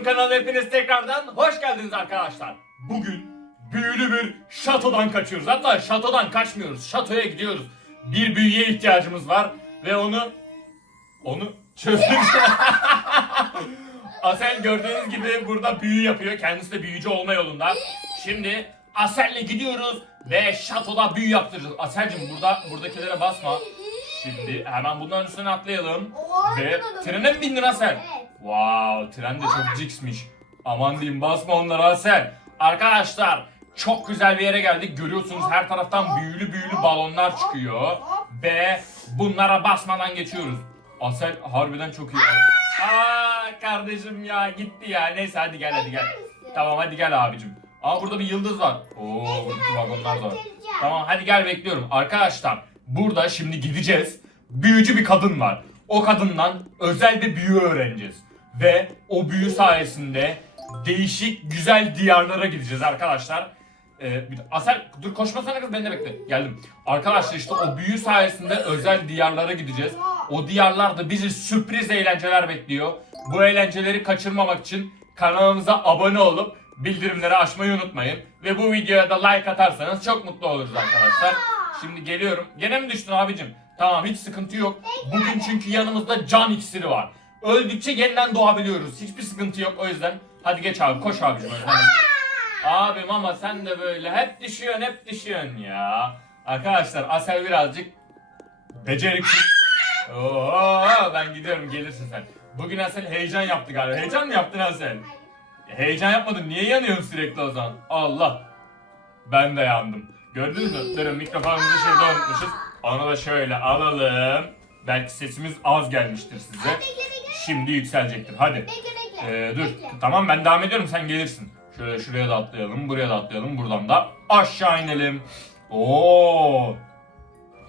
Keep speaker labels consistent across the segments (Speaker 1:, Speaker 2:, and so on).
Speaker 1: YouTube kanalı hepiniz tekrardan hoş geldiniz arkadaşlar. Bugün büyülü bir şatodan kaçıyoruz. Hatta şatodan kaçmıyoruz. Şatoya gidiyoruz. Bir büyüye ihtiyacımız var ve onu onu çözdük. Asel gördüğünüz gibi burada büyü yapıyor. Kendisi de büyücü olma yolunda. Şimdi Asel'le gidiyoruz ve şatoda büyü yaptıracağız. Asel'cim burada buradakilere basma. Şimdi hemen bunların üstüne atlayalım. Ve trene mi bindin Asel? Wow, tren de çok ciksmiş. Aman diyeyim basma onlara Asel. Arkadaşlar çok güzel bir yere geldik. Görüyorsunuz her taraftan büyülü büyülü balonlar çıkıyor. Ve bunlara basmadan geçiyoruz. Asel harbiden çok iyi. Aa kardeşim ya gitti ya. Neyse hadi gel hadi gel. Tamam hadi gel abicim. Aa burada bir yıldız var. Oo buradaki vagonlar da var. Tamam hadi gel bekliyorum. Arkadaşlar burada şimdi gideceğiz. Büyücü bir kadın var. O kadından özel bir büyü öğreneceğiz. Ve o büyü sayesinde değişik güzel diyarlara gideceğiz arkadaşlar. Ee, bir de- Asel dur koşmasana kız beni de bekle. Geldim. Arkadaşlar işte o büyü sayesinde özel diyarlara gideceğiz. O diyarlarda bizi sürpriz eğlenceler bekliyor. Bu eğlenceleri kaçırmamak için kanalımıza abone olup bildirimleri açmayı unutmayın. Ve bu videoya da like atarsanız çok mutlu oluruz arkadaşlar. Şimdi geliyorum. Gene mi düştün abicim? Tamam hiç sıkıntı yok. Bugün çünkü yanımızda can iksiri var. Öldükçe yeniden doğabiliyoruz. Hiçbir sıkıntı yok o yüzden. Hadi geç abi koş abicim. öyle. Abim ama sen de böyle hep düşüyorsun hep düşüyorsun ya. Arkadaşlar Asel birazcık beceriksiz. Oo, ben gidiyorum gelirsin sen. Bugün Asel heyecan yaptı galiba. Heyecan mı yaptın Asel? Heyecan yapmadın. Niye yanıyorsun sürekli o zaman? Allah. Ben de yandım. Gördünüz mü? Durun mikrofonumuzu şurada unutmuşuz. Onu da şöyle alalım. Belki sesimiz az gelmiştir size. Şimdi yükselecektir. Hadi.
Speaker 2: Bekle bekle.
Speaker 1: Ee, dur.
Speaker 2: Bekle.
Speaker 1: Tamam ben devam ediyorum sen gelirsin. Şöyle şuraya da atlayalım, buraya da atlayalım. Buradan da aşağı inelim. Oo!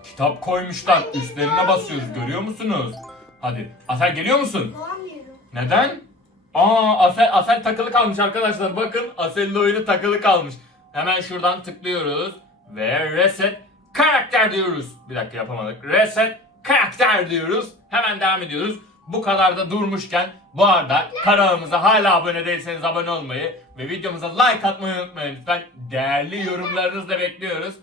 Speaker 1: Kitap koymuşlar.
Speaker 2: Ben
Speaker 1: Üstlerine basıyoruz. Görüyor musunuz? Hadi. Asel geliyor musun?
Speaker 2: Doğamıyorum.
Speaker 1: Neden? Aa Asel, Asel takılı kalmış arkadaşlar. Bakın Asel'in oyunu takılı kalmış. Hemen şuradan tıklıyoruz. Ve reset karakter diyoruz. Bir dakika yapamadık. Reset karakter diyoruz. Hemen devam ediyoruz. Bu kadar da durmuşken bu arada kanalımıza hala abone değilseniz abone olmayı ve videomuza like atmayı unutmayın lütfen. Değerli yorumlarınızı da bekliyoruz.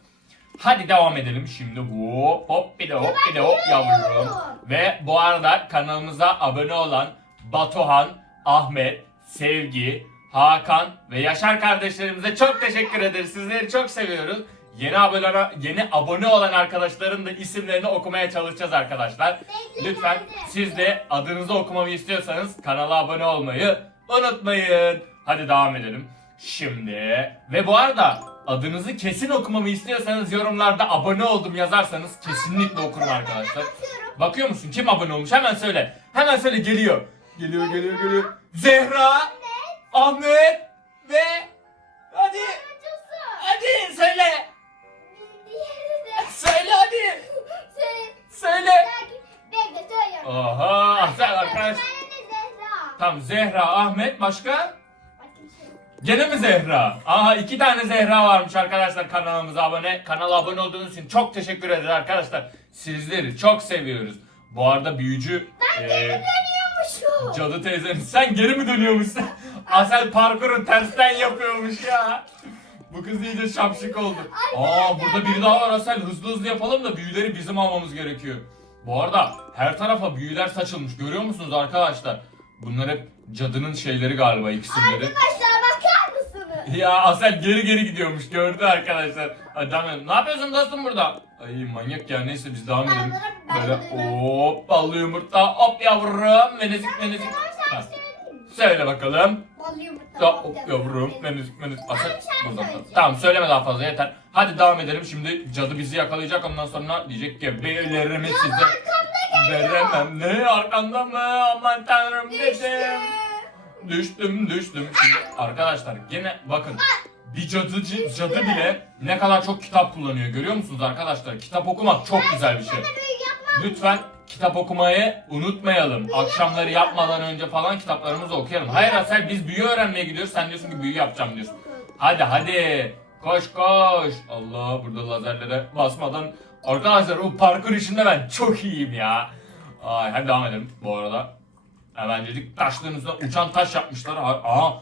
Speaker 1: Hadi devam edelim şimdi. Hop hop bir de hop bir de hop yavrum. Ve bu arada kanalımıza abone olan Batuhan, Ahmet, Sevgi, Hakan ve Yaşar kardeşlerimize çok teşekkür ederiz. Sizleri çok seviyoruz. Yeni abone yeni abone olan arkadaşların da isimlerini okumaya çalışacağız arkadaşlar. Lütfen siz de adınızı okumamı istiyorsanız kanala abone olmayı unutmayın. Hadi devam edelim. Şimdi ve bu arada adınızı kesin okumamı istiyorsanız yorumlarda abone oldum yazarsanız kesinlikle okurum arkadaşlar. Bakıyor musun? Kim abone olmuş? Hemen söyle. Hemen söyle geliyor. Geliyor geliyor geliyor. Zehra, Ahmet Tamam Zehra, Ahmet başka? Gene mi Zehra? Aha iki tane Zehra varmış arkadaşlar kanalımıza abone. Kanala abone olduğunuz için çok teşekkür ederiz arkadaşlar. Sizleri çok seviyoruz. Bu arada büyücü eee,
Speaker 2: Dönüyormuşum.
Speaker 1: Cadı teyzenin sen geri mi dönüyormuşsun? Asel parkuru tersten yapıyormuş ya. Bu kız iyice şapşık oldu. Aa burada biri daha var Asel. Hızlı hızlı yapalım da büyüleri bizim almamız gerekiyor. Bu arada her tarafa büyüler saçılmış. Görüyor musunuz arkadaşlar? Bunlar hep cadının şeyleri galiba iksirleri.
Speaker 2: Arkadaşlar bakar mısınız?
Speaker 1: Ya Asel geri geri gidiyormuş gördü arkadaşlar. Edelim. Ne yapıyorsun dostum burada? Ay manyak ya neyse biz devam edelim. Böyle hop ballı yumurta hop yavrum venezik. Ha, Söyle bakalım.
Speaker 2: Ballı yumurta.
Speaker 1: Ya, hop yavrum venezik venezik. Asel buradan. Tamam söyleme daha fazla yeter. Hadi devam edelim şimdi cadı bizi yakalayacak ondan sonra diyecek ki beylerimi size veremem. Ne arkanda mı aman tanrım dedim. Düştüm düştüm. Şimdi arkadaşlar gene bakın bir cadı, cadı bile ne kadar çok kitap kullanıyor görüyor musunuz arkadaşlar? Kitap okumak çok güzel bir şey. Lütfen kitap okumayı unutmayalım. Akşamları yapmadan önce falan kitaplarımızı okuyalım. Hayır Asel biz büyü öğrenmeye gidiyoruz. Sen diyorsun ki büyü yapacağım diyorsun. Hadi hadi. Koş koş. Allah burada lazerlere basmadan. Arkadaşlar o parkur işinde ben çok iyiyim ya. Ay, hadi devam edelim bu arada. Hemencecik taşların üstüne uçan taş yapmışlar. Ha- Aa.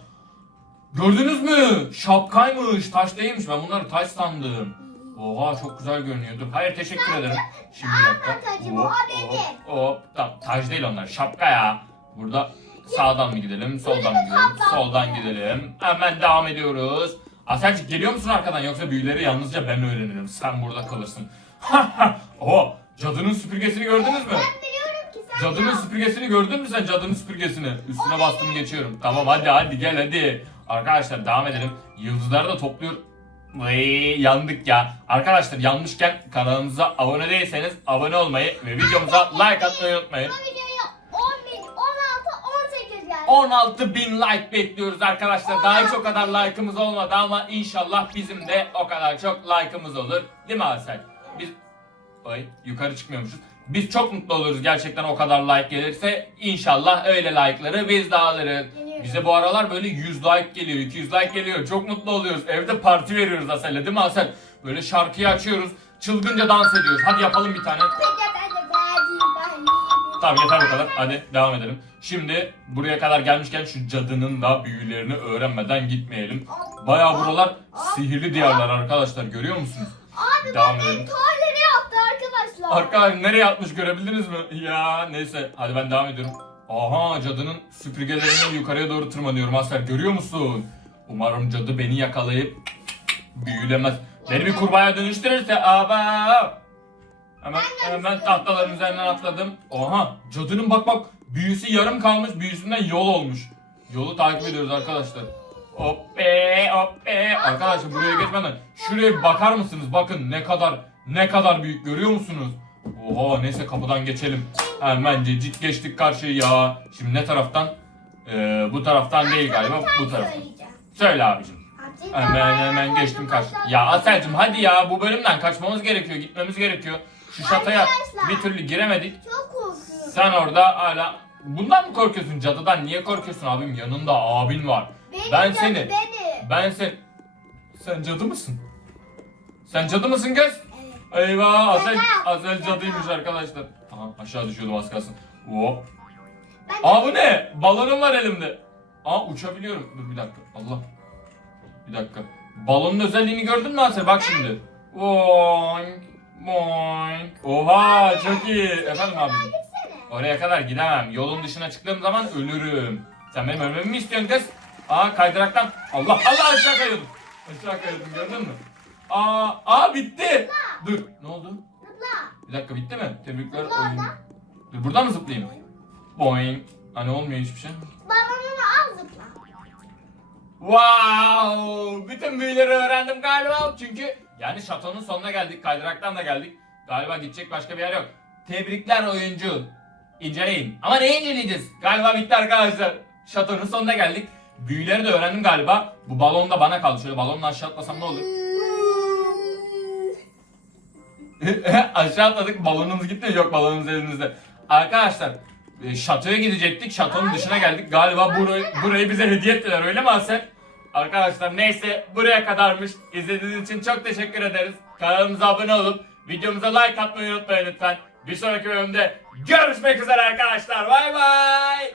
Speaker 1: Gördünüz mü? Şapkaymış. Taş değilmiş. Ben bunları taş sandım. Oha çok güzel görünüyordu. Hayır teşekkür ederim. Şimdi bir dakika. Hop, hop, hop. Tamam taş değil onlar. Şapka ya. Burada sağdan mı gidelim? Soldan mı gidelim? Soldan gidelim. Hemen devam ediyoruz. Aselcik geliyor musun arkadan yoksa büyüleri yalnızca ben öğrenirim. Sen burada kalırsın. Oha cadının süpürgesini gördünüz mü? Cadının süpürgesini gördün mü sen cadının süpürgesini? Üstüne bastım geçiyorum. Tamam hadi hadi gel hadi. Arkadaşlar devam edelim. Yıldızları da topluyor. Vay yandık ya. Arkadaşlar yanmışken kanalımıza abone değilseniz abone olmayı ve videomuza like atmayı unutmayın.
Speaker 2: Bu videoya 10 bin, 16, 18 geldi.
Speaker 1: 16 bin like bekliyoruz arkadaşlar. Daha hiç o kadar like'ımız olmadı ama inşallah bizim de o kadar çok like'ımız olur. Değil mi Asel? Biz... Ay yukarı çıkmıyormuşuz. Biz çok mutlu oluruz gerçekten o kadar like gelirse. İnşallah öyle like'ları biz de alırız.
Speaker 2: Geliyor.
Speaker 1: Bize bu aralar böyle 100 like geliyor, 200 like geliyor. Çok mutlu oluyoruz. Evde parti veriyoruz Asel'le değil mi Asel? Böyle şarkıyı açıyoruz. Çılgınca dans ediyoruz. Hadi yapalım bir tane. Tamam yeter bu kadar. Hadi devam edelim. Şimdi buraya kadar gelmişken şu cadının da büyülerini öğrenmeden gitmeyelim. Bayağı buralar sihirli diyarlar arkadaşlar. Görüyor musunuz?
Speaker 2: Abi
Speaker 1: Devam edelim.
Speaker 2: Arkadaşlar.
Speaker 1: Arkadaşlar nereye atmış görebildiniz mi? Ya neyse hadi ben devam ediyorum. Aha cadının süpürgelerini yukarıya doğru tırmanıyorum Asfer. Görüyor musun? Umarım cadı beni yakalayıp büyülemez. Beni bir kurbağaya dönüştürürse aba. Hemen, hemen tahtaların üzerinden atladım. Oha cadının bak bak büyüsü yarım kalmış büyüsünden yol olmuş. Yolu takip ediyoruz arkadaşlar. Hop be hop be. Arkadaşlar buraya geçmeden şuraya bakar mısınız? Bakın ne kadar ne kadar büyük görüyor musunuz? Oha neyse kapıdan geçelim. Hemencecik geçtik karşıya. Şimdi ne taraftan? Ee, bu taraftan değil galiba bu.
Speaker 2: Söyleyeceğim.
Speaker 1: Söyle abicim. Hemen hemen geçtim kaç. Ya Aselcim hadi ya bu bölümden kaçmamız gerekiyor. Gitmemiz gerekiyor. Şu
Speaker 2: Arkadaşlar.
Speaker 1: bir türlü giremedik.
Speaker 2: Çok korkuyorum.
Speaker 1: Sen orada hala bundan mı korkuyorsun cadıdan? Niye korkuyorsun abim? Yanında abin var.
Speaker 2: Benim
Speaker 1: Ben seni-
Speaker 2: Benim.
Speaker 1: Ben sen sen cadı mısın? Sen cadı mısın göz? Eyvah Asel, Asel cadıymış arkadaşlar. Aha aşağı düşüyordum az kalsın. Hop. Aa bu ne? Balonum var elimde. Aa uçabiliyorum. Dur bir dakika. Allah. Bir dakika. Balonun özelliğini gördün mü Asel? Bak şimdi. Boing. Boing. Oha çok iyi. Efendim.
Speaker 2: Gitsene.
Speaker 1: Oraya kadar gidemem. Yolun dışına çıktığım zaman ölürüm. Sen benim ölmemi mi istiyorsun kız? Aa kaydıraktan. Allah Allah aşağı kayıyordum. Aşağı kayıyordum gördün mü? Aa, aa bitti. Dur. Ne oldu?
Speaker 2: Zıpla.
Speaker 1: Bir dakika bitti mi? Tebrikler.
Speaker 2: Zıpla
Speaker 1: Oyun.
Speaker 2: oradan.
Speaker 1: Dur buradan mı zıplayayım? Boing. Hani olmuyor hiçbir şey.
Speaker 2: Balonunu al zıpla.
Speaker 1: Wow! Bütün büyüleri öğrendim galiba çünkü yani şatonun sonuna geldik. Kaydıraktan da geldik. Galiba gidecek başka bir yer yok. Tebrikler oyuncu. İnceleyin. Ama neyi inceleyeceğiz? Galiba bitti arkadaşlar. Şatonun sonuna geldik. Büyüleri de öğrendim galiba. Bu balon da bana kaldı. Şöyle balonla aşağı atlasam ne olur? aşağı atladık. Balonumuz gitti. Yok balonumuz elimizde. Arkadaşlar e, şatoya gidecektik. Şatonun dışına geldik. Galiba burayı, burayı bize hediye ettiler öyle mi Asel? Arkadaşlar neyse buraya kadarmış. İzlediğiniz için çok teşekkür ederiz. Kanalımıza abone olup videomuza like atmayı unutmayın lütfen. Bir sonraki bölümde görüşmek üzere arkadaşlar. Bay bay.